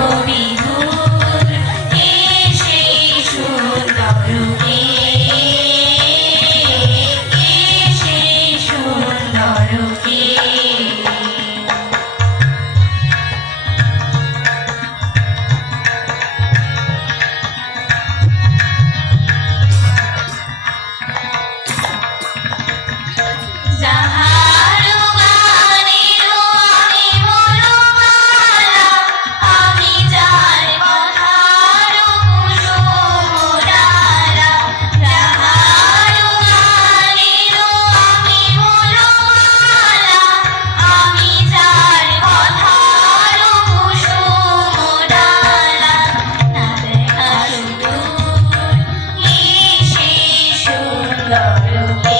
Holy. Thank you.